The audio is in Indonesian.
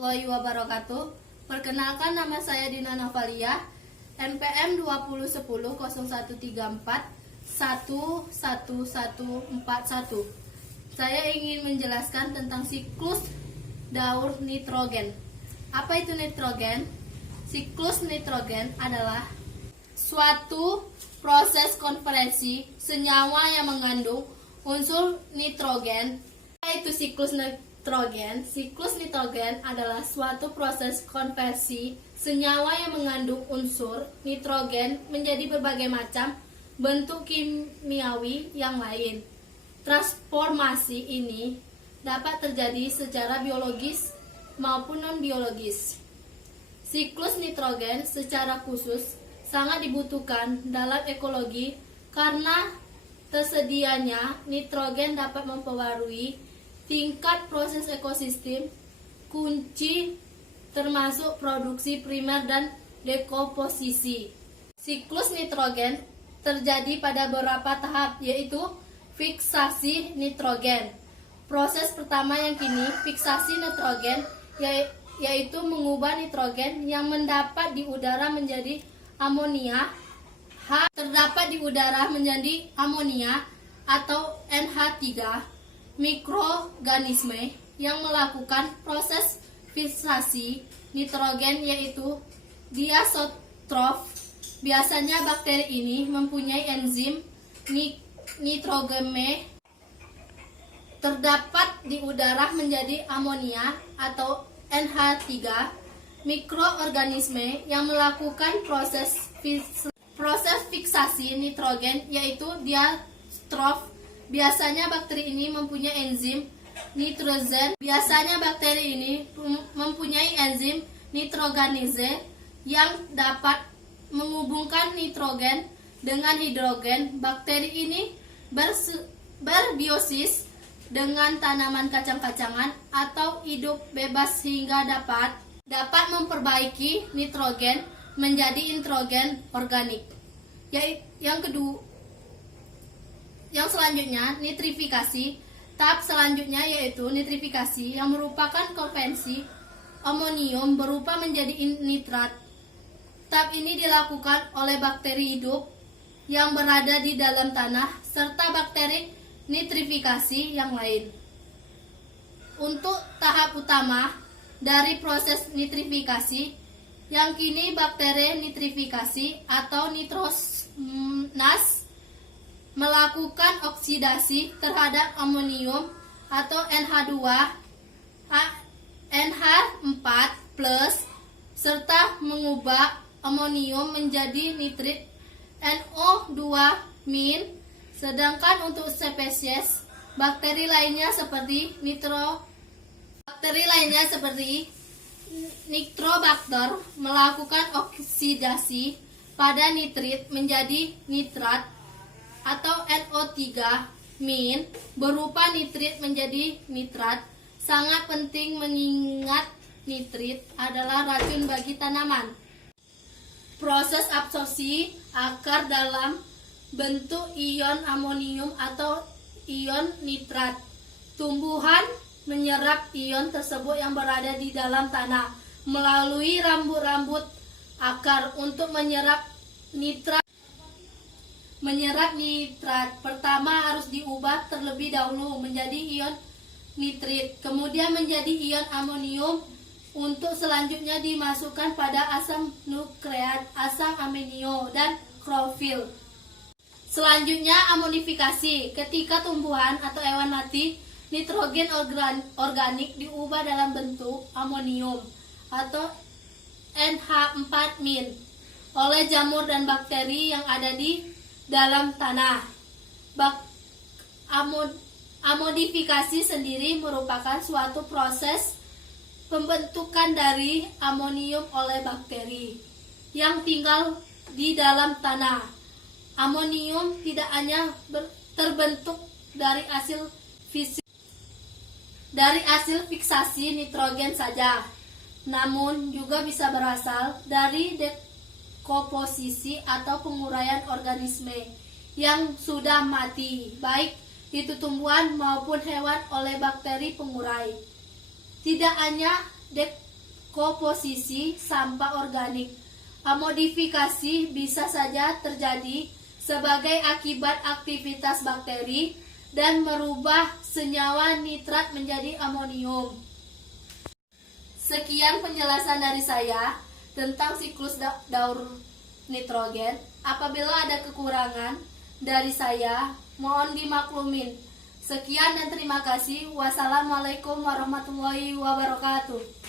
warahmatullahi wabarakatuh. Perkenalkan, nama saya Dina Navalia, NPM 20100134 11141. Saya ingin menjelaskan tentang siklus daur nitrogen. Apa itu nitrogen? Siklus nitrogen adalah suatu proses konversi senyawa yang mengandung unsur nitrogen. Apa itu siklus nitrogen? Siklus nitrogen adalah suatu proses konversi senyawa yang mengandung unsur nitrogen menjadi berbagai macam bentuk kimiawi yang lain. Transformasi ini dapat terjadi secara biologis maupun non-biologis. Siklus nitrogen secara khusus sangat dibutuhkan dalam ekologi karena tersedianya nitrogen dapat mempengaruhi tingkat proses ekosistem kunci termasuk produksi primer dan dekomposisi. Siklus nitrogen terjadi pada beberapa tahap, yaitu fiksasi nitrogen. Proses pertama yang kini fiksasi nitrogen, yaitu mengubah nitrogen yang mendapat di udara menjadi amonia. Terdapat di udara menjadi amonia atau NH3. Mikroorganisme yang melakukan proses fiksasi nitrogen yaitu diazotrof. Biasanya bakteri ini mempunyai enzim nitrogene. Terdapat di udara menjadi amonia atau NH3. Mikroorganisme yang melakukan proses fiksasi nitrogen yaitu diazotrof. Biasanya bakteri ini mempunyai enzim nitrogen. Biasanya bakteri ini mempunyai enzim nitrogenase yang dapat menghubungkan nitrogen dengan hidrogen. Bakteri ini berbiosis dengan tanaman kacang-kacangan atau hidup bebas sehingga dapat memperbaiki nitrogen menjadi nitrogen organik. Yang selanjutnya, nitrifikasi. Tahap selanjutnya yaitu nitrifikasi yang merupakan konversi amonium berupa menjadi nitrat. Tahap ini dilakukan oleh bakteri hidup yang berada di dalam tanah serta bakteri nitrifikasi yang lain. Untuk tahap utama dari proses nitrifikasi, yang kini bakteri nitrifikasi atau nitrogenase melakukan oksidasi terhadap amonium atau NH2, NH4+, serta mengubah amonium menjadi nitrit NO2-. Sedangkan untuk spesies bakteri lainnya seperti Nitrobacter melakukan oksidasi pada nitrit menjadi nitrat atau NO3- berupa nitrit menjadi nitrat. Sangat penting mengingat nitrit adalah racun bagi tanaman. Proses absorpsi akar dalam bentuk ion amonium atau ion nitrat. Tumbuhan menyerap ion tersebut yang berada di dalam tanah melalui rambut-rambut akar. Untuk menyerap nitrat pertama harus diubah terlebih dahulu menjadi ion nitrit, kemudian menjadi ion amonium untuk selanjutnya dimasukkan pada asam nukleat, asam amino, dan klorofil. Selanjutnya amonifikasi. Ketika tumbuhan atau hewan mati, nitrogen organik diubah dalam bentuk amonium atau NH4- oleh jamur dan bakteri yang ada di dalam tanah. Amonifikasi sendiri merupakan suatu proses pembentukan dari amonium oleh bakteri yang tinggal di dalam tanah. Amonium tidak hanya terbentuk dari hasil fiksasi nitrogen saja, namun juga bisa berasal dari dekomposisi atau penguraian organisme yang sudah mati, baik itu tumbuhan maupun hewan oleh bakteri pengurai. Tidak hanya komposisi sampah organik. Amodifikasi bisa saja terjadi sebagai akibat aktivitas bakteri dan merubah senyawa nitrat menjadi amonium. Sekian penjelasan dari saya tentang siklus daur nitrogen. Apabila ada kekurangan dari saya, mohon dimaklumin. Sekian dan terima kasih. Wassalamualaikum warahmatullahi wabarakatuh.